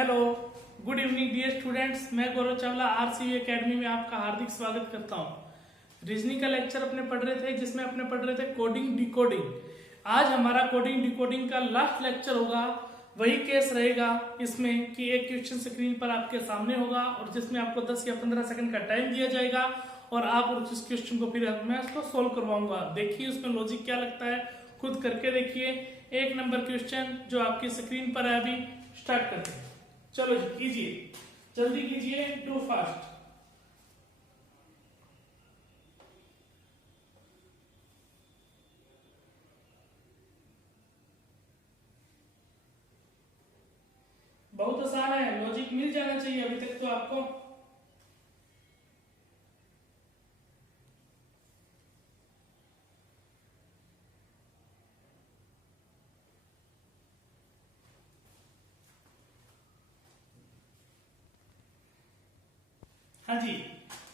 Hello, good evening dear students. मैं Gaurav Chawla आरसीवी academy में आपका हार्दिक स्वागत करता हूं। रीजनिंग का लेक्चर अपने पढ़ रहे थे जिसमें अपने पढ़ रहे थे कोडिंग डिकोडिंग। आज हमारा कोडिंग डिकोडिंग का लास्ट लेक्चर होगा। वही केस रहेगा इसमें कि एक क्वेश्चन स्क्रीन पर आपके सामने होगा और जिसमें आपको 10 या 15 सेकंड का टाइम दिया जाएगा और आप उस क्वेश्चन को फिर मैं उसको सोल्व करवाऊंगा। देखिए उसमें लॉजिक क्या लगता है, खुद करके देखिए। एक नंबर क्वेश्चन जो आपकी स्क्रीन पर है, अभी स्टार्ट करते हैं। चलो जी कीजिए, जल्दी कीजिए, डू फास्ट। बहुत आसान है, लॉजिक मिल जाना चाहिए अभी तक तो आपको। हाँ जी,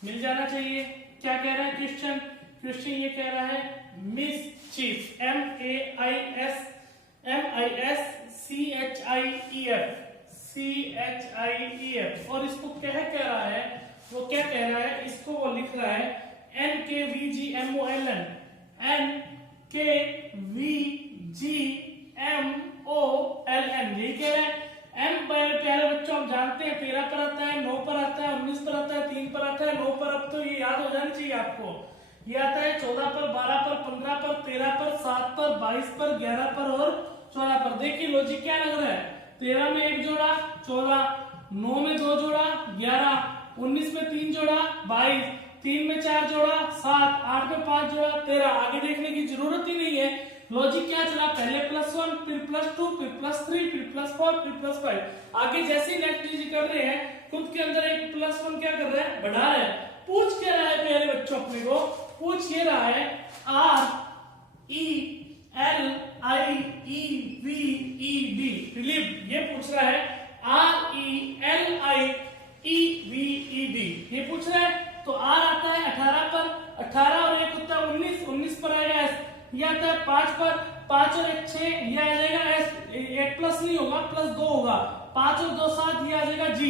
मिल जाना चाहिए। क्या कह रहा है क्वेश्चन? क्वेश्चन ये कह रहा है मिसचीफ, MAISCHIEF, और इसको क्या कह रहा है? वो क्या कह रहा है? इसको वो लिख रहा है NKVGMOLN, NKVGMOLN, यही कह रहा है। एम प्यारे बच्चों आप जानते हैं 13 पर आता है, 9 पर आता है, 19 पर आता है, 3 पर आता है, 9 पर। अब तो ये याद हो जाना चाहिए आपको। ये आता है 14 पर, 12 पर, 15 पर, 13 पर, 7 पर, 22 पर, 11 पर और 14 पर। देखिए लॉजिक क्या लग रहा है? 13 में 1 जोड़ा 14, 9 में 2 जोड़ा 11, 19 में 3 जोड़ा 22, 3 में 4 जोड़ा 7, 8 में 5 जोड़ा 13। आगे देखने की जरूरत ही नहीं है। लॉजिक क्या चला? पहले +1, फिर +2, फिर +3, फिर +4, फिर +5। आगे जैसे ही नेक्स्ट चीज कर रहे हैं, खुद के अंदर एक +1 क्या कर रहा है? बढ़ा रहा है। पूछ क्या रहा है प्यारे बच्चों अपने को? पूछ ये रहा है RELIEVED, रिलीव, ये पूछ रहा है RELIEVED, ये पूछ रहा है। तो R आता है 18 पर, 18 और 1 होता है 19, 19 पर आएगा S। ये आता है 5 पर, 5 और 1 6, ये आ जाएगा S। 1 प्लस नहीं होगा, +2 होगा। 5 और 2 7, ये आ जाएगा G।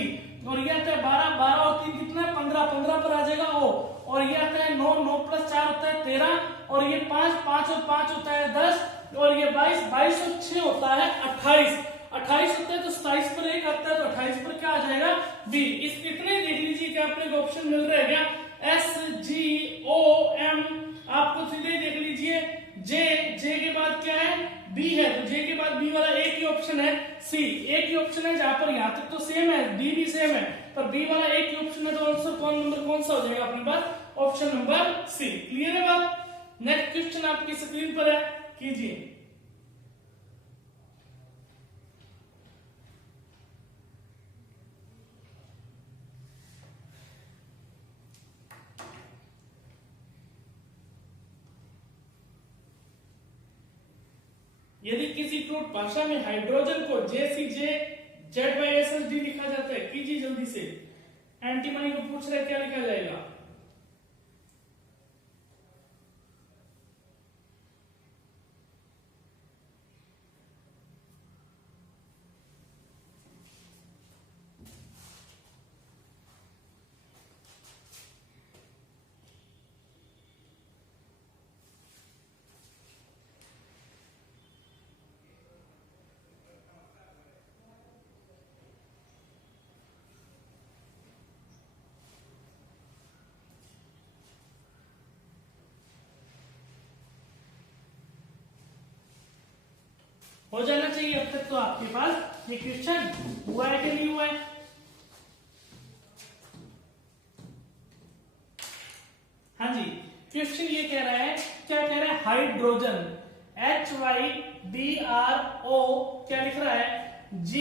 और ये आता है 12, 12 और 3 कितना है? 15, 15 पर आ जाएगा O। और ये आता है 9, 9 + 4 होता है 13, और ये 5, 5 और 5 होता है 10, और ये 22, 22 और 6 होता है 28, 28 होता है तो 27 पर 1 आता है तो 28 पर क्या आ जाएगा? B। इस कितने देख लीजिए कि आपने ऑप्शन मिल रहा है क्या? SGOM, आपको सीधे देख लीजिए। जे के बाद क्या है? बी है, तो जे के बाद बी वाला एक ही ऑप्शन है। सी एक ही ऑप्शन है, जहां पर यहां तक तो सेम है, डी भी सेम है, पर बी वाला एक ही ऑप्शन है। तो आंसर कौन सा हो जाएगा अपने पास? Option number C. क्लियर है बात? नेक्स्ट क्वेश्चन आपकी स्क्रीन पर है, कीजिए। यदि किसी फ्लूइड भाषा में हाइड्रोजन को JCJ(Z/SSD) लिखा जाता है, कीजिए जल्दी से। एंटीमनी को पूछ रहे क्या लिखा जाएगा? हो जाना चाहिए अब तक तो आपके पास ये क्वेश्चन। हुआ है कि नहीं हुआ है? हाँ जी, क्वेश्चन ये कह रहा है, क्या कह रहा है? हाइड्रोजन, HYDRO, क्या लिख रहा है? G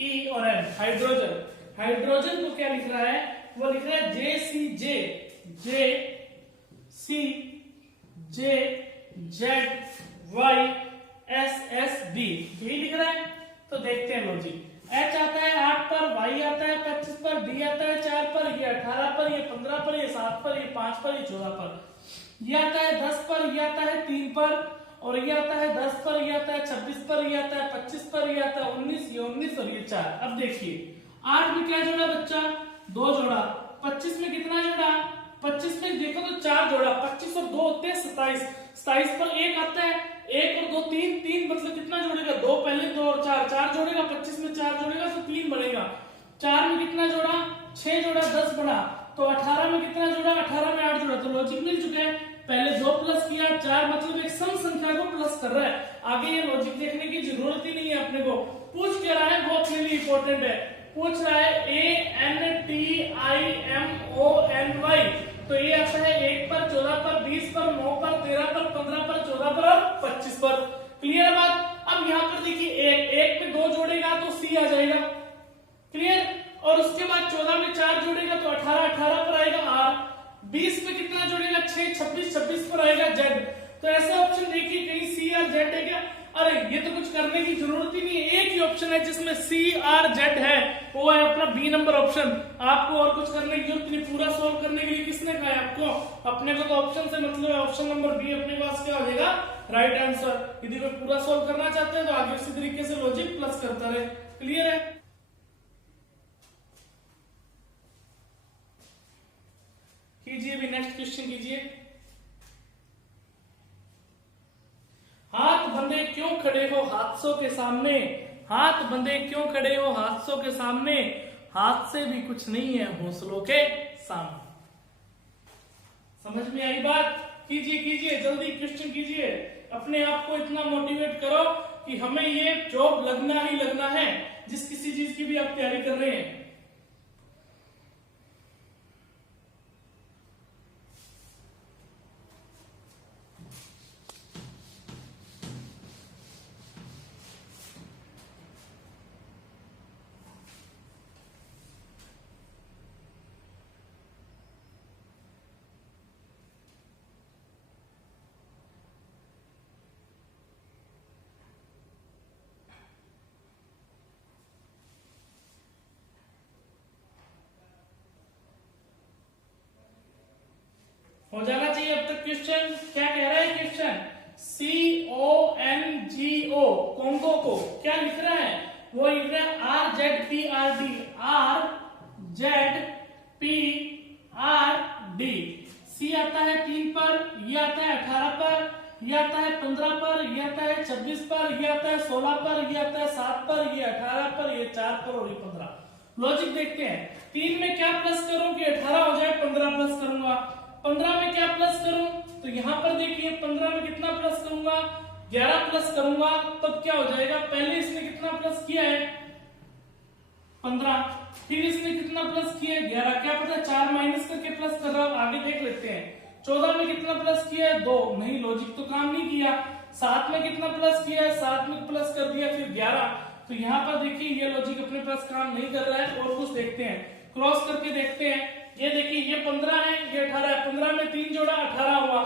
E और N, हाइड्रोजन। हाइड्रोजन को क्या लिख रहा है? वो लिख रहा है JCJ(Z/SSD), यही लिख रहा है। तो देखते हैं लॉजिक। H आता है 8 पर, Y आता है 25 पर, D आता है 4 पर, ये 18 पर, ये 15 पर, ये 7 पर, ये 5 पर, ये 14 पर, ये आता है 10 पर, ये आता है 3 पर, और ये आता है 10 पर, ये आता है 26 पर, ये आता है 25 पर, ये आता है 19, ये 19 और ये 4। अब देखिए 8 में क्या जोड़ा बच्चा, 2 जोड़ा। 25 में कितना जोड़ा, 25 में देखो तो 4 जोड़ा। 25 और 2 होते हैं 27। 27 पर 1 आता है, 1 और 2 3, 3 मतलब कितना जोड़ेगा, 2 पहले 2 और 4, 4 जोड़ेगा। 25 में 4 जोड़ेगा तो 3 बनेगा। 4 में कितना जोड़ा, 6 जोड़ा, 10 बना। तो 18 में कितना जोड़ा, 18 में 8 जोड़ा। तो लॉजिक मिल चुका है। पहले 2 प्लस किया, 4 मतलब एक सम संख्या को प्लस कर रहा है। आगे ये लॉजिक देखने की जरूरत ही नहीं है अपने को। पूछ क्या रहा है वो अपने लिए इंपॉर्टेंट है। पूछ रहा है ANTIMONY, तो ये आता है 1 पर, 14 पर, 20 पर, 9 पर, 13 पर, 15 पर, 14 पर और 25 पर। क्लियर बात। अब यहाँ पर देखिए 1 में 2 जोड़ेगा तो C आ जाएगा। क्लियर। और उसके बाद 14 में 4 जोड़ेगा तो 18 पर आएगा R। 20 में कितना जोड़ेगा, 6, 26 पर आएगा Z। तो ऐसा ऑप्शन देखिए कहीं C और Z है क्या। अरे ये तो कुछ करने की जरूरत ही नहीं है, एक ही ऑप्शन है जिसमें C और Z है, वो है अपना बी नंबर ऑप्शन। आपको और कुछ करने की जरूरत नहीं। पूरा सॉल्व करने के लिए किसने कहा है आपको, अपने को तो ऑप्शन से मतलब है। ऑप्शन नंबर बी अपने पास क्या हो जाएगा, राइट आंसर। यदि कोई पूरा सॉल्व करना चाहते हैं तो आगे उसी तरीके से लॉजिक प्लस करता रहे। क्लियर है। कीजिए भी नेक्स्ट क्वेश्चन कीजिए। हाथ बंधे क्यों खड़े हो हादसों के सामने, हाथ बंधे क्यों खड़े हो हादसों के सामने, हाथ से भी कुछ नहीं है हौसलों के सामने। समझ में आई बात। कीजिए कीजिए जल्दी क्वेश्चन कीजिए। अपने आप को इतना मोटिवेट करो कि हमें ये जॉब लगना ही लगना है, जिस किसी चीज की भी आप तैयारी कर रहे हैं। हो जाना चाहिए अब तक क्वेश्चन। क्या कह रहा है क्वेश्चन, CONGO कोंगो को क्या लिख रहा है, वो लिख रहा है RZPRD, RZPRD। C आता है 3 पर, ये आता है 18 पर, ये आता है 15 पर, ये आता है 26 पर, ये आता है 16 पर, ये आता है 7 पर, ये 18 पर, ये 4 पर और ये 15। लॉजिक देखते हैं। 3 में क्या प्लस करूं कि 18 हो जाए, 15 प्लस करूंगा। 15 में क्या प्लस करूं, तो यहां पर देखिए 15 में कितना प्लस करूंगा, 11 प्लस करूंगा, तब क्या हो जाएगा। पहले इसने कितना प्लस किया है, 15, फिर इसने कितना प्लस किया है, 11। क्या पता 4 माइनस करके प्लस कर रहा हूं, आगे देख लेते हैं। 14 में कितना प्लस किया है, 2, नहीं लॉजिक तो काम नहीं किया। 7 में कितना प्लस किया है, 7 में प्लस कर दिया, फिर 11। तो यहाँ पर देखिए ये लॉजिक अपने पास काम नहीं कर रहा है। और कुछ देखते हैं, क्रॉस करके देखते हैं। ये देखिए ये 15 है, ये 18 है। 15 में 3 जोड़ा 18 हुआ,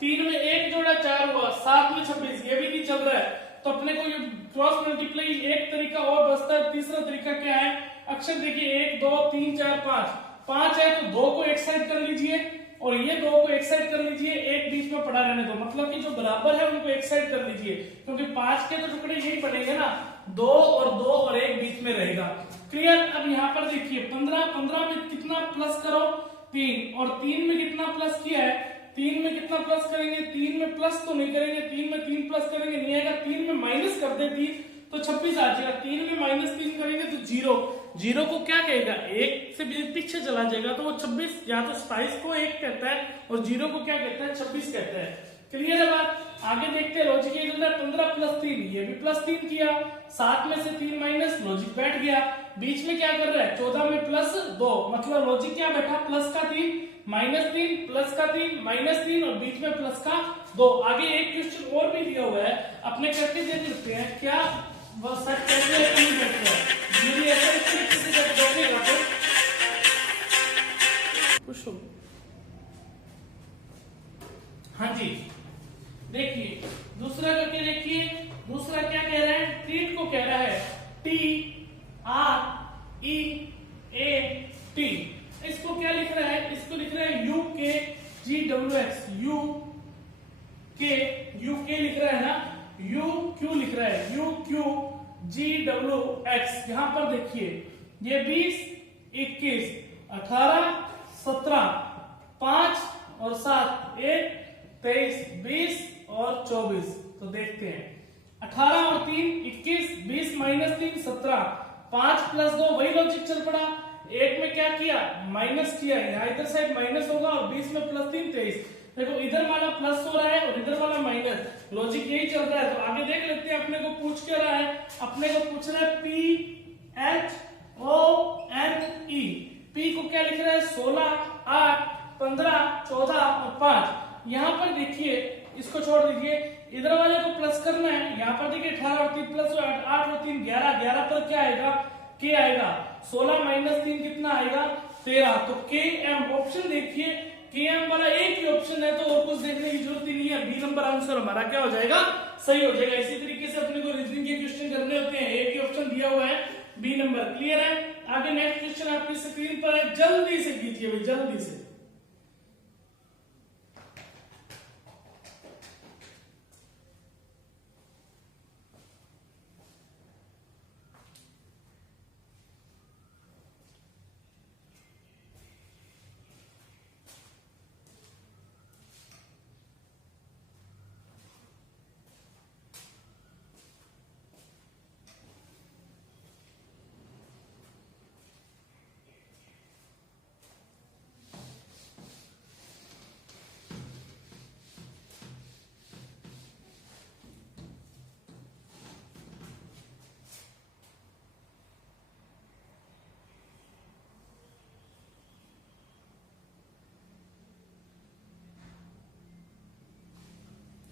3 में 1 जोड़ा 4 हुआ, 7 में 26, ये भी नहीं चल रहा है। तो अपने को ये क्रॉस मल्टीप्लाई एक तरीका और बचता है। तीसरा तरीका क्या है, अक्षर देखिए 1 2 3 4 5, 5 है तो 2 को एक साइड कर लीजिए और ये 2 को एक साइड कर लीजिए, एक बीच में पड़ा रहने दो। मतलब कि जो बराबर है उनको एक साइड कर लीजिए, क्योंकि 5 के तो टुकड़े यही पड़ेंगे ना, 2 और 1 बीच में रहेगा। क्लियर। अब यहाँ पर देखिए 15 में कितना प्लस करो, 3, और 3 में कितना प्लस किया है, 3 में कितना प्लस करेंगे, 3 में प्लस तो नहीं करेंगे, 3 में 3 प्लस करेंगे नहीं आएगा, 3 में माइनस कर दे 3 तो 26 आ जाएगा। 3 में -3 करेंगे तो 0, 0 को क्या कहेगा, 1 से पीछे चला जाएगा तो वो 26, या तो 27 को 1 कहता है और 0 को क्या कहता है, 26 कहता है। क्लियर है बात। आगे देखते हैं लॉजिक। 15 प्लस 3, ये भी प्लस 3 किया, 7 में से 3 माइनस, लॉजिक बैठ गया। बीच में क्या कर रहा है, 14 में प्लस 2, मतलब लॉजिक क्या बैठा, प्लस का 3 -3 प्लस का 3 -3 और बीच में प्लस का 2। आगे एक क्वेश्चन और भी दिया हुआ है, अपने करके देख सकते हैं क्या वो सच कहते हैं कि नहीं कहते हैं। ऐसा इस तरीके से जब देखेगा तो पूछो। हाँ जी देखिए दूसरा करके देखिए, दूसरा क्या कह रहा है, ट्रीट को कह रहा है, TREAT। इसको क्या लिख रहा है, इसको लिख रहा है UKGWX, UK लिख रहा है रहा है you Q ji W x. यहां पर देखिए ये 20, 21, 18, 17, 5 और 7, 1, 23, 20 और 24। तो देखते हैं 18 और 3 21, 20 माइनस 3 17, 5 प्लस 2 वही लॉजिक चल पड़ा। एक में क्या किया माइनस किया, यहाँ इधर साइड माइनस होगा और 20 में प्लस 3 23। देखो इधर वाला प्लस हो रहा है और इधर वाला माइनस, लॉजिक यही चल रहा है। तो आगे देख लेते हैं अपने को पूछ क्या रहा है। अपने को पूछ रहा है P H O N E. P को क्या लिख रहा है 16, 8, 15, 14 और 5। यहां पर देखिए इसको छोड़ दीजिए, इधर वाले को प्लस करना है। यहाँ पर देखिए 18 और 3 प्लस 8 और 3 11, 11 पर क्या आएगा के आएगा। 16 माइनस 3 कितना आएगा 13। तो के एम ऑप्शन देखिए, के एम वाला एक ही ऑप्शन है तो और कुछ देखने की जरूरत ही नहीं है। बी नंबर आंसर हमारा क्या हो जाएगा सही हो जाएगा। इसी तरीके से अपने को रीजनिंग के क्वेश्चन करने होते हैं, एक ही ऑप्शन दिया हुआ है बी नंबर। क्लियर है। आगे नेक्स्ट क्वेश्चन आपकी स्क्रीन पर है, जल्दी से कीजिए भाई जल्दी से।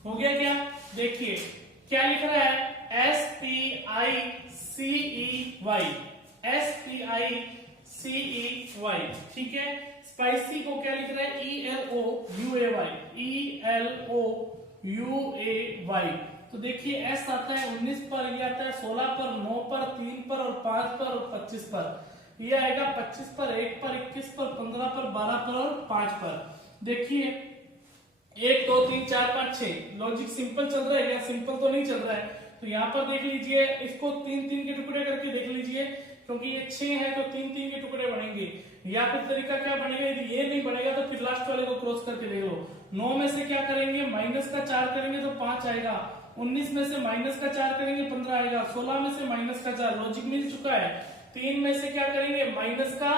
हो गया क्या, देखिए क्या लिख रहा है S P I C E Y, S P I C E Y. ठीक है। स्पाइसी को क्या लिख रहा है E L O U A Y, E L O U A Y. तो देखिए एस आता है 19 पर, ये आता है 16 पर, 9 पर, 3 पर और 5 पर और 25 पर। ये आएगा 25 पर, 1 पर, 21 पर, 15 पर, 12 पर और 5 पर। देखिए 1 2 3 4 5 6 लॉजिक सिंपल चल रहा है क्या, सिंपल तो नहीं चल रहा है। तो यहाँ पर देख लीजिए इसको 3 3 के टुकड़े करके देख लीजिए, क्योंकि ये 6 है तो 3 3 के टुकड़े बनेंगे। या फिर तरीका क्या बनेगा, यदि ये नहीं बनेगा तो फिर लास्ट वाले को क्रॉस करके देख लो। 9 में से क्या करेंगे माइनस का 4 करेंगे तो 5 आएगा। 19 में से माइनस का 4 करेंगे 15 आएगा। 16 में से माइनस का 4 लॉजिक मिल चुका है। 3 में से क्या करेंगे माइनस का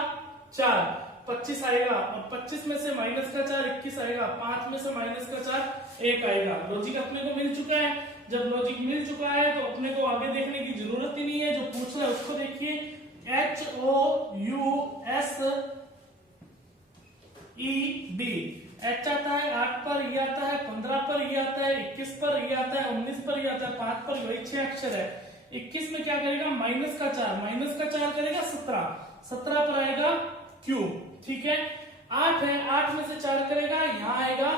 4 25 आएगा और 25 में से माइनस का 4 21 आएगा। 5 में से माइनस का 4 1 आएगा। लॉजिक अपने को मिल चुका है। जब लॉजिक मिल चुका है तो अपने को आगे देखने की जरूरत ही नहीं है। जो पूछ रहा है उसको देखिए H O U S E D. H आता है 8 पर, ये आता है 15 पर, ये आता है 21 पर, ये आता है 19 पर, ये आता है 5 पर। वही 6 अक्षर है। 21 में क्या करेगा माइनस का 4, माइनस का 4 करेगा 17, 17 पर आएगा क्यूब। ठीक है। 8 है, 8 में से 4 करेगा यहाँ आएगा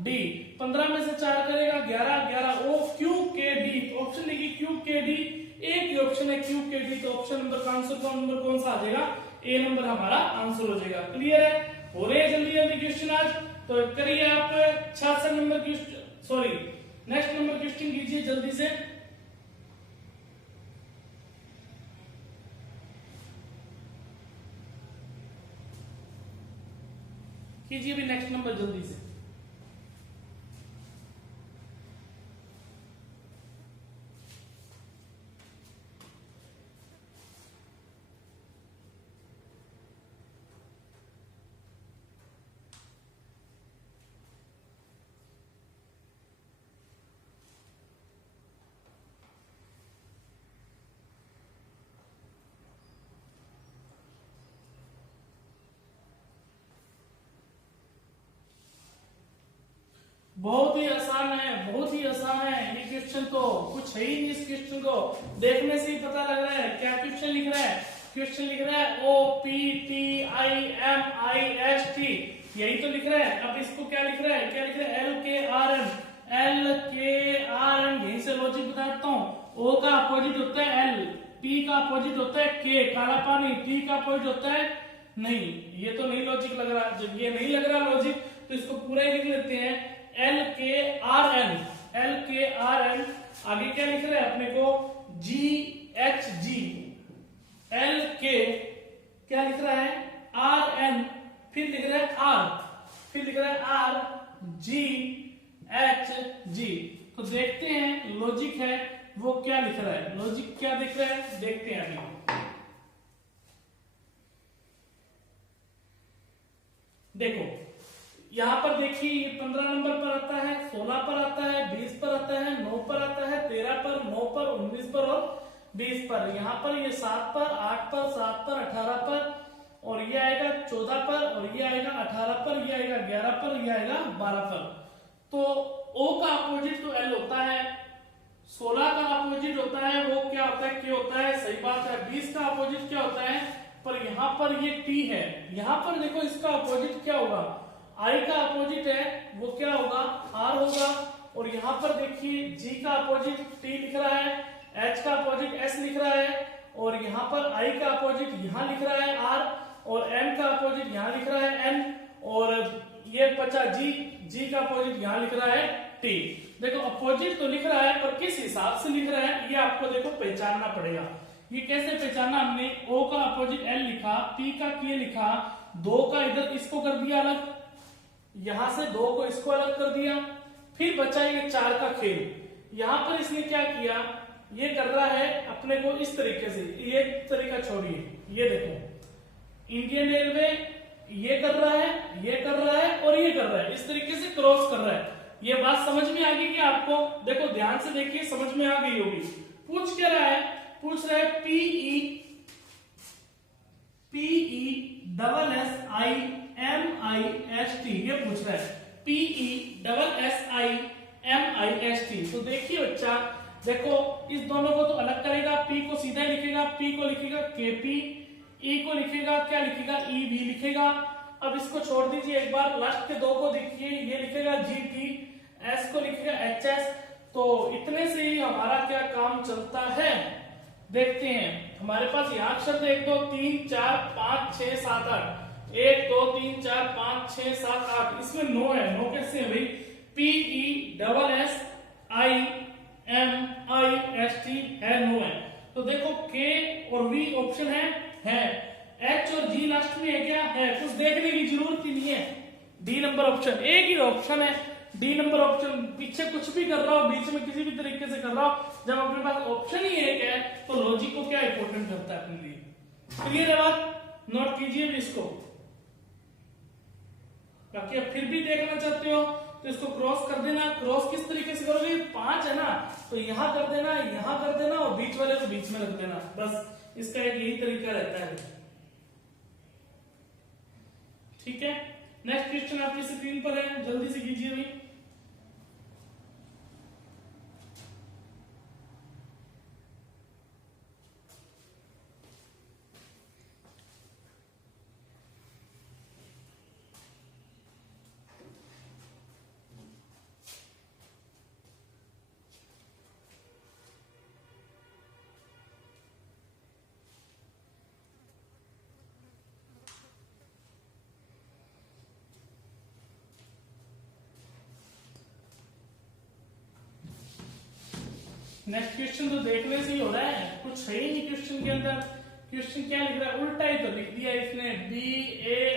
डी। 15 में से 4 करेगा 11, 11 ओ क्यू के डी। तो ऑप्शन देखिए क्यू के डी, एक ही ऑप्शन है क्यू के डी। तो ऑप्शन नंबर का आंसर कौन सा आ जाएगा, ए नंबर हमारा आंसर हो जाएगा। क्लियर है। हो रहे जल्दी जल्दी क्वेश्चन आज, तो करिए आप 66 number question, sorry next number question कीजिए जल्दी से। कीजिए भी नेक्स्ट नंबर जल्दी से। बहुत ही आसान है, बहुत ही आसान है ये क्वेश्चन। तो कुछ है ही नहीं इस क्वेश्चन को देखने से ही पता लग रहा है। क्या क्वेश्चन लिख रहा है, क्वेश्चन लिख रहा है O P T I M I S T, यही तो लिख रहा है। अब इसको क्या लिख रहा है, क्या लिख रहा है एल के आर एम, एल के आर एम। यही से लॉजिक बताता हूँ। ओ का अपोजिट होता है एल, पी का अपोजिट होता है के काला पानी, टी का अपोजिट होता है नहीं। ये तो नहीं लॉजिक लग रहा। जब ये नहीं लग रहा लॉजिक तो इसको पूरा ही लिख लेते हैं एल के आर एन, एल के आर एन आगे क्या लिख रहे हैं अपने को, जी एच जी एल के, क्या लिख रहा है, आर एन, फिर लिख रहा है आर, फिर लिख रहा है आर जी एच जी। तो देखते हैं लॉजिक है वो क्या लिख रहा है, लॉजिक क्या दिख रहा है, देखते हैं अभी। देखो यहां पर देखिए, ये 15 नंबर पर आता है, 16 पर आता है, 20 पर आता है, 9 पर आता है, 13 पर, 9 पर, 19 पर और 20 पर। यहाँ पर ये 7 पर, 8 पर, 7 पर, 18 पर, और ये आएगा 14 पर, और ये आएगा 18 पर, ये आएगा 11 पर, ये आएगा 12 पर। तो O का अपोजिट तो L होता है, 16 का अपोजिट होता है वो क्या होता है, K होता है, सही बात है। 20 का अपोजिट क्या होता है, पर यहाँ पर ये T है, यहाँ पर देखो इसका अपोजिट क्या होगा, I का अपोजिट है वो क्या होगा, R होगा, और यहाँ पर देखिए G का अपोजिट T लिख रहा है, H का अपोजिट S लिख रहा है, और यहाँ पर I का अपोजिट यहाँ लिख रहा है R, और N का अपोजिट यहाँ लिख रहा है N, और ये बचा G का अपोजिट यहाँ लिख रहा है T। देखो अपोजिट तो लिख रहा है पर किस हिसाब से लिख रहा है ये आपको देखो पहचानना पड़ेगा। ये कैसे पहचाना हमने, O का अपोजिट L लिखा, P का K लिखा, 2 का इधर इसको कर दिया अलग, यहां से 2 को इसको अलग कर दिया, फिर बचा ये 4 का खेल। यहां पर इसने क्या किया, ये कर रहा है अपने को इस तरीके से, ये तरीका छोड़िए, ये देखो इंडियन रेलवे ये कर रहा है, ये कर रहा है और ये कर रहा है, इस तरीके से क्रॉस कर रहा है। ये बात समझ में आ गई कि आपको, देखो ध्यान से देखिए, समझ में आ गई होगी। पूछ क्या रहा है, पूछ रहा है PESSIMIST, ये पूछ रहा है PESSIMIST। तो देखिए बच्चा, देखो इस दोनों को तो अलग करेगा, P को सीधा ही लिखेगा, P को लिखेगा KP, E को लिखेगा क्या लिखेगा, EV लिखेगा। अब इसको छोड़ दीजिए एक बार, लास्ट के 2 को देखिए, ये लिखेगा GT, S को लिखेगा HS। तो इतने से ही हमारा क्या काम चलता है, देखते हैं। हमारे पास यहाँ अक्षर थे 1 2 3 4 5 6 7 8, 1 2 3 4 5 6 7 8, इसमें 9 है। 9 कैसे है भाई, PESSIMIST है, 9 है। तो देखो K और V ऑप्शन है, H और G लास्ट में है क्या, है, कुछ देखने की जरूरत ही नहीं है। D नंबर ऑप्शन, एक ही ऑप्शन है D नंबर ऑप्शन। पीछे कुछ भी कर रहा हो, बीच में किसी भी तरीके से कर रहा हो, जब अपने पास ऑप्शन ही एक है तो लॉजिक को क्या इंपॉर्टेंट करता है अपने लिए। क्लियर है बात, नोट कीजिए भी इसको। बाकी अब फिर भी देखना चाहते हो तो इसको क्रॉस कर देना। क्रॉस किस तरीके से करोगे, 5 है ना, तो यहां कर देना, यहां कर देना, और बीच वाले को बीच में रख देना, बस इसका एक यही तरीका रहता है। ठीक है, नेक्स्ट क्वेश्चन आपकी स्क्रीन पर है, जल्दी से कीजिए भाई। नेक्स्ट क्वेश्चन तो देखने से ही हो रहा है, कुछ है ही नहीं क्वेश्चन के अंदर। क्वेश्चन क्या लिख रहा है, उल्टा ही तो लिख दिया इसने,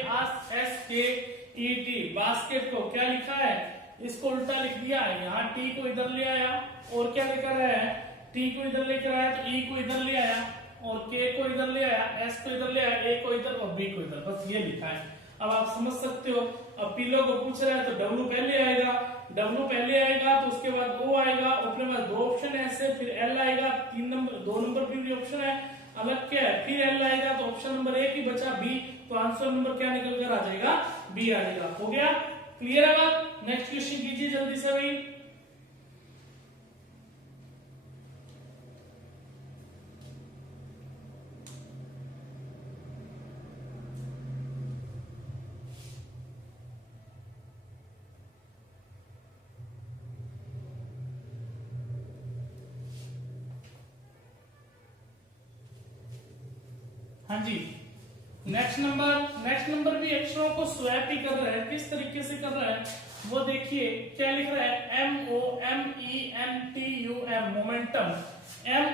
BASKET, बास्केट को क्या लिखा है, इसको उल्टा लिख दिया। यहाँ T को इधर ले आया, और क्या लेकर आया है, T को इधर लेकर आया, तो E को इधर ले आया, और K को इधर ले आया, S को इधर ले आया, A को इधर और B को इधर, बस ये लिखा है। अब आप समझ सकते हो। अब पिलो को पूछ रहा है तो W पहले आएगा, W पहले आएगा तो उसके बाद O आएगा, अपने पास 2 ऑप्शन है ऐसे, फिर L आएगा, 2 नंबर भी ऑप्शन है, अलग क्या है, फिर L आएगा, तो ऑप्शन नंबर 1 ही बचा B, तो आंसर नंबर क्या निकल कर आ जाएगा, B आ जाएगा। हो गया, क्लियर है बात। नेक्स्ट क्वेश्चन कीजिए जल्दी से भाई। हाँ जी, नेक्स्ट नंबर भी अक्षरों को स्वैप ही कर रहा है। किस तरीके से कर रहा है वो देखिए, क्या लिख रहा है, MOMENTUM, मोमेंटम,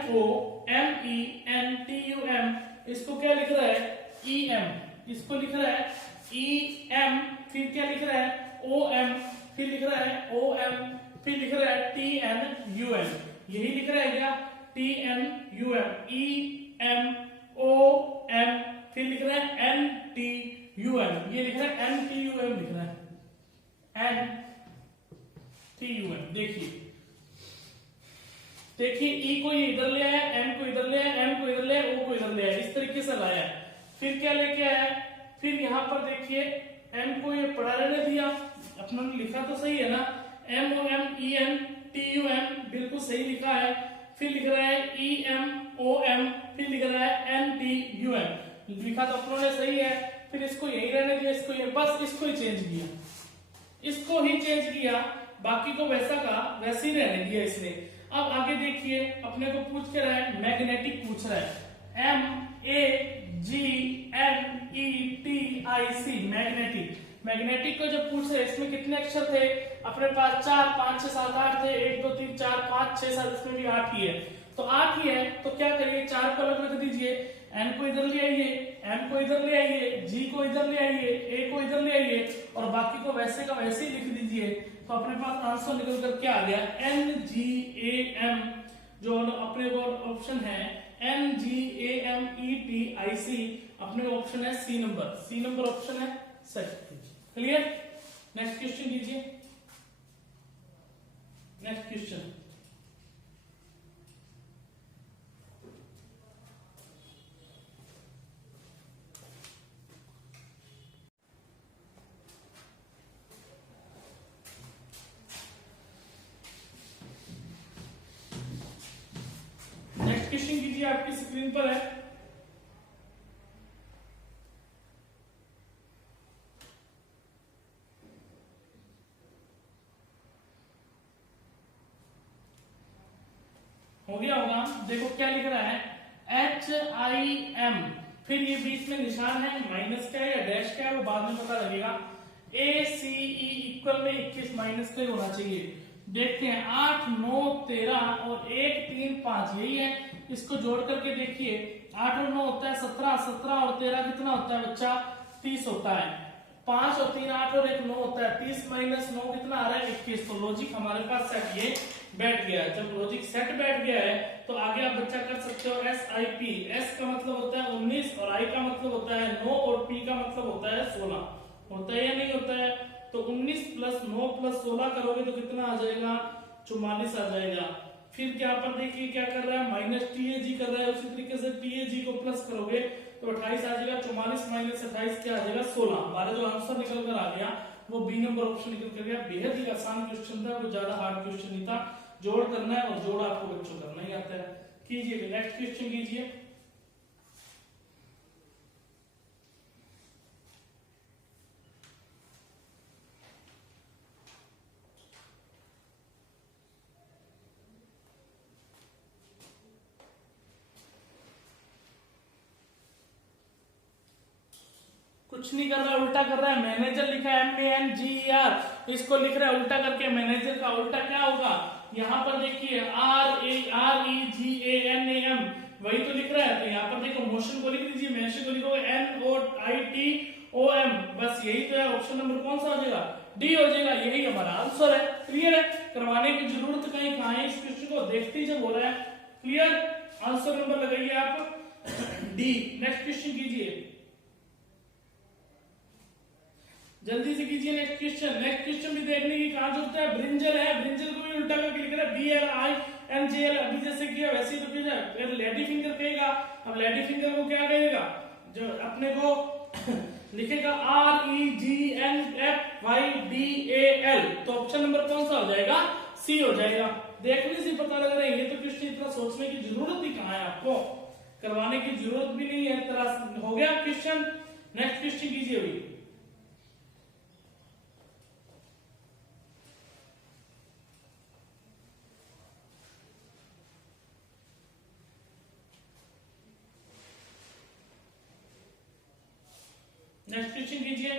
MOMENTUM, इसको क्या लिख रहा है, EM, इसको लिख रहा है EM, फिर क्या लिख रहा है OM, फिर लिख रहा है OM, फिर लिख रहा है TNUM, यही लिख रहा है क्या, TNUM, EMOM, फिर लिख रहा है NTUM, ये लिख रहा है NTUM, लिख रहा है NTUM। देखिए E को ये इधर ले आया, M को इधर ले आया, M को इधर ले आया, O को इधर ले आया, इस तरीके से लाया। फिर क्या लेके आया, फिर यहाँ पर देखिए M को ये पढ़ा रहने दिया, अपना लिखा तो सही है ना, MOMENTUM, बिल्कुल सही लिखा है। फिर लिख रहा है EMOM, फिर लिख रहा है NTUM, लिखा तो अपनों ने सही है। फिर इसको यही रहने दिया, इसको ये, बस इसको ही चेंज किया, इसको ही चेंज किया, बाकी को वैसा का वैसे ही रहने दिया इसने। अब आगे देखिए, अपने को पूछ के रहा है, मैग्नेटिक पूछ रहा है, MAGNETIC, मैग्नेटिक को जब पूछ रहे, इसमें कितने अक्षर थे अपने पास, 4 5 6 7 8 थे, 1 2 3 4 5 6 7, इसमें भी 8 ही है, तो 8 ही है, तो क्या करिए, 4 को अलग रख दीजिए, N को इधर ले आइए, M को इधर ले आइए, G को इधर ले आइए, A को इधर ले आइए, और बाकी को वैसे का वैसे ही लिख दीजिए। तो अपने पास आंसर निकल कर क्या आ गया, NGAM, जो अपने को ऑप्शन है NGAMETIC, अपने ऑप्शन है सी नंबर ऑप्शन है सही। क्लियर। नेक्स्ट क्वेश्चन लीजिए, नेक्स्ट क्वेश्चन, क्वेश्चन कीजिए, आपकी स्क्रीन पर है। हो गया होगा, देखो क्या लिख रहा है, HIM, फिर ये बीच में निशान है, माइनस का है या डैश का है वो बाद में पता लगेगा, ACE इक्वल में 21 माइनस का ही होना चाहिए। देखते हैं, 8 9 13 और 1 3 5 यही है, इसको जोड़ करके देखिए, 8 और 9 होता है 17, 17 और 13 कितना होता है बच्चा, 30 होता है, 5 और 3 8 और 1 9 होता है, 30 माइनस 9 कितना आ रहा है, 21। तो लॉजिक हमारे पास सेट ये बैठ गया है। जब लॉजिक सेट बैठ गया है तो आगे आप बच्चा कर सकते हो SIP, S का मतलब होता है 19 और I का मतलब होता है 9 और P का मतलब होता है 16, होता है या नहीं होता है, तो 19 प्लस 9 प्लस 16 करोगे तो कितना आ जाएगा, 44 आ जाएगा। फिर यहाँ पर देखिए क्या कर रहा है, माइनस TAG कर रहा है, उसी तरीके से TAG को प्लस करोगे तो 28 आ जाएगा, 44 माइनस 28 क्या आ जाएगा, 16। हमारा जो आंसर निकल कर आ गया वो बी नंबर ऑप्शन निकल कर गया। बेहद ही आसान क्वेश्चन था, वो ज्यादा हार्ड क्वेश्चन नहीं था, जोड़ करना है और जोड़ आपको बच्चों करना ही आता है। कीजिए, नेक्स्ट क्वेश्चन कीजिए। कुछ नहीं कर रहा, उल्टा कर रहा है, मैनेजर लिखा है MANGER, इसको लिख रहा है उल्टा करके, मैनेजर का उल्टा क्या होगा, यहाँ पर देखिए REGANAM, वही तो लिख रहा है, तो यहाँ पर देखो मोशन को लिख दीजिए, मोशन को लिखोगे NOITOM, बस यही तो है। ऑप्शन नंबर कौन सा हो जाएगा, डी हो जाएगा, यही हमारा आंसर है। क्लियर है, करवाने की जरूरत कहीं कहाँ है, इस क्वेश्चन को देखते ही जब हो रहा है। क्लियर, आंसर नंबर लगाइए आप डी। नेक्स्ट क्वेश्चन कीजिए, जल्दी से कीजिए नेक्स्ट क्वेश्चन। नेक्स्ट क्वेश्चन भी देखने की कहां जरूरत है, ब्रिंजल है, ब्रिंजल को भी उल्टा करके लिख रहा है BLINGL, अभी जैसे किया वैसे ही तो किया। अगर लेडी फिंगर कहेगा, अब लेडी फिंगर को क्या कहेगा, जो अपने को लिखेगा REGNFYDAL, तो ऑप्शन नंबर कौन सा हो जाएगा, सी हो जाएगा। देखने से पता लग रहा है, ये तो क्वेश्चन इतना सोचने की जरूरत ही कहां है, आपको करवाने की जरूरत भी नहीं है। तरह हो गया क्वेश्चन। नेक्स्ट क्वेश्चन कीजिए अभी। नेक्स्ट क्वेश्चन कीजिए।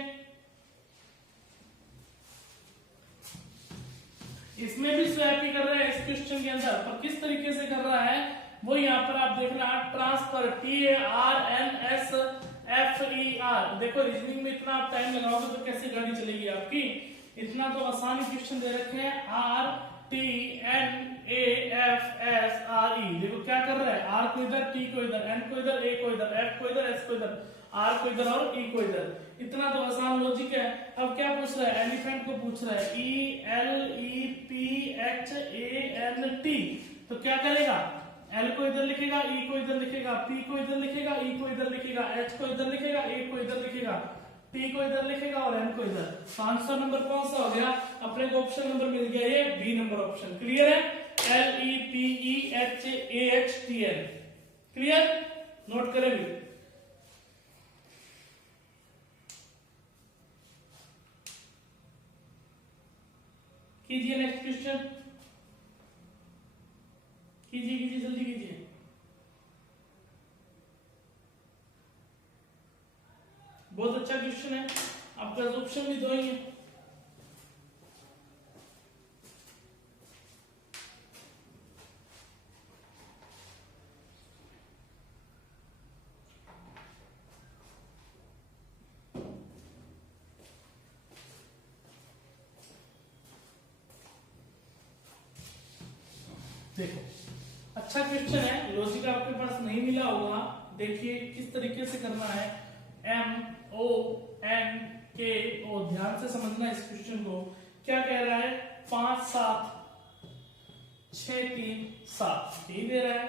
इसमें भी स्वैप ही कर रहा है इस क्वेश्चन के अंदर, पर किस तरीके से कर रहा है वो यहाँ पर आप देखना, ट्रांसफर TARNSFER। देखो रीजनिंग में इतना आप टाइम लगाओगे तो कैसे गाड़ी चलेगी आपकी, इतना तो आसान क्वेश्चन दे रखे हैं। RTNAFSRE, देखो क्या कर रहा है, R को इधर, T को इधर, N को इधर, A को इधर, F को इधर, S को इधर, R को इधर और E को इधर, इतना तो आसान लॉजिक है। अब क्या पूछ रहा है, एलिफेंट को पूछ रहा है, ELEPHANT, तो क्या करेगा, L को इधर लिखेगा, E को इधर लिखेगा, P को इधर लिखेगा, E को इधर लिखेगा, H को इधर लिखेगा, A को इधर लिखेगा, T को इधर लिखेगा और N को इधर। तो आंसर नंबर कौन सा हो गया, अपने को ऑप्शन नंबर मिल गया ये बी नंबर ऑप्शन। क्लियर है, LEPEHANTN। क्लियर, नोट करेंगे। कीजिए नेक्स्ट क्वेश्चन, कीजिए कीजिए जल्दी कीजिए। बहुत अच्छा क्वेश्चन है, आपका ऑप्शन भी दो ही है। देखो अच्छा क्वेश्चन है, लॉजिक आपके पास नहीं मिला होगा, देखिए किस तरीके से करना है। MONKO, ध्यान से समझना इस क्वेश्चन को। क्या कह रहा है, 5 7 6 3 7, यही दे रहा है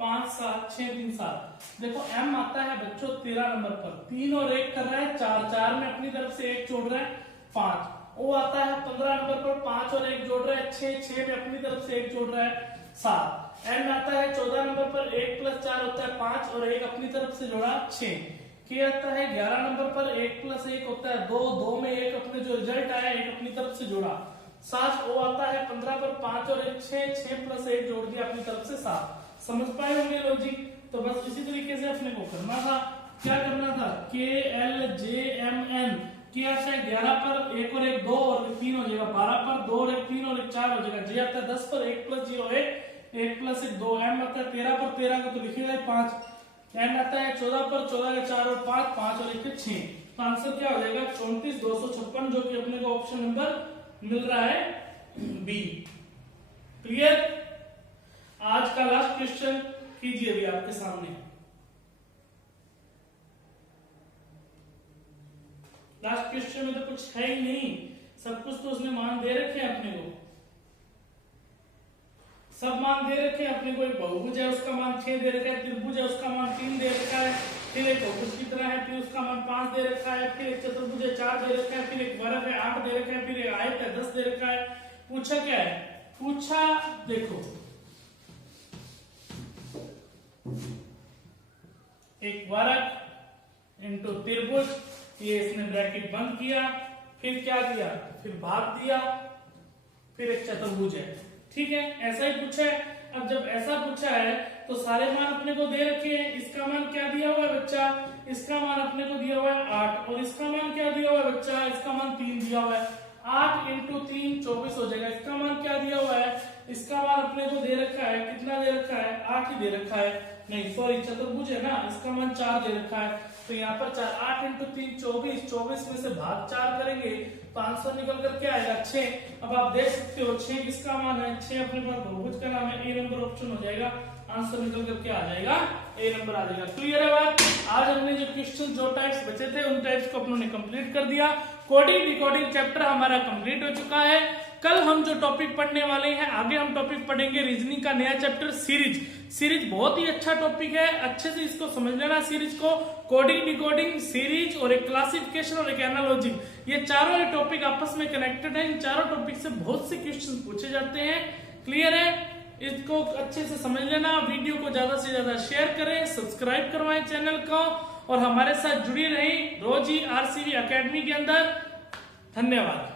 5 7 6 3 7। देखो M आता है बच्चों 13 नंबर पर, 3 और 1 कर रहा है 4, 4 में अपनी तरफ से 1 जोड़ रहा है 5। O आता है 15 नंबर पर, 5 और 1 जोड़ रहा है 6, 6 में अपनी तरफ से 1 जोड़ रहा है 7। N आता है 14 नंबर पर, 1 + 4 होता है 5 और 1 अपनी तरफ से जोड़ा 6। K आता है 11 नंबर पर, 1 + 1 होता है 2, 2 में 1 अपने जो रिजल्ट आया 1 अपनी तरफ से जोड़ा 7। O आता है 15 पर, 5 और 1 6, 6 + 1 जोड़ दिया अपनी तरफ से 7। समझ पाए होंगे लॉजिक, तो बस इसी तरीके से अपने को करना था। क्या करना था, KLJMN, क्या आता है 11 पर, 1 और 1 2 और 3 हो जाएगा, 12 पर 2 और 1 3 और 1 4 हो जाएगा। J आता है 10 पर, 1 + 0 1, 1 + 1 2। M आता है 13 पर, 13 को तो लिखेगा 5। N आता है 14 पर, 14 के 4 और 5, 5 और 1 के 6। तो आंसर क्या हो जाएगा 34 256, जो कि अपने को ऑप्शन नंबर मिल रहा है बी। क्लियर, आज का लास्ट क्वेश्चन कीजिए अभी आपके सामने। लास्ट क्वेश्चन में तो कुछ है ही नहीं, सब कुछ तो उसने मान दे रखे हैं अपने को, सब मान दे रखे हैं अपने को। एक बहुभुज है उसका मान 6 दे रखा है, त्रिभुज है उसका मान 3 दे रखा है, फिर एक बहुभुज की तरह है फिर उसका मान 5 दे रखा है, फिर एक चतुर्भुज है 4 दे रखा है, फिर एक वर्ग है 8 दे रखा है, फिर एक आयत है 10 दे रखा है। पूछा क्या है, पूछा देखो एक वर्ग इंटू त्रिभुज, ये इसने ब्रैकेट बंद किया, फिर क्या किया, फिर भाग दिया, फिर एक चतुर्भुज है। ठीक है, ऐसा ही पूछा है। अब जब ऐसा पूछा है तो सारे मान अपने को दे रखे हैं। इसका मान क्या दिया हुआ है बच्चा, इसका मान अपने को दिया हुआ है 8, और इसका मान क्या दिया हुआ है बच्चा, इसका मान 3 दिया हुआ है। 8 × 3 24 हो जाएगा। इसका मान क्या दिया हुआ है, इसका मान अपने को दे रखा है, कितना दे रखा है 8 ही दे रखा है, नहीं सॉरी चतुर्भुज है ना, इसका मान 4 दे रखा है। तो यहाँ पर 4, 8 × 3 24, 24 में से भाग 4 करेंगे तो आंसर निकल कर क्या आएगा 6। अब आप देख सकते हो 6 किसका मान है, 6 अपने पास बहुभुज का नाम है, ए नंबर ऑप्शन हो जाएगा। आंसर निकल कर क्या आ जाएगा, ए नंबर आ जाएगा। क्लियर है बात। आज हमने जो क्वेश्चन जो टाइप्स बचे थे उन टाइप्स को अपनों ने कंप्लीट कर दिया। कोडिंग डिकोडिंग चैप्टर हमारा कंप्लीट हो चुका है। कल हम जो टॉपिक पढ़ने वाले हैं, आगे हम टॉपिक पढ़ेंगे रीजनिंग का नया चैप्टर सीरीज। सीरीज बहुत ही अच्छा टॉपिक है, अच्छे से इसको समझ लेना सीरीज को। कोडिंग डिकोडिंग सीरीज और एक क्लासिफिकेशन और एक एनालॉजी, ये चारों टॉपिक आपस में कनेक्टेड है। इन चारों टॉपिक से बहुत से क्वेश्चन पूछे जाते हैं। क्लियर है, इसको अच्छे से समझ लेना। वीडियो को ज्यादा से ज्यादा शेयर करें, सब्सक्राइब करवाएं चैनल को और हमारे साथ जुड़ी रहें रोज ही आरसीबी एकेडमी के अंदर। धन्यवाद।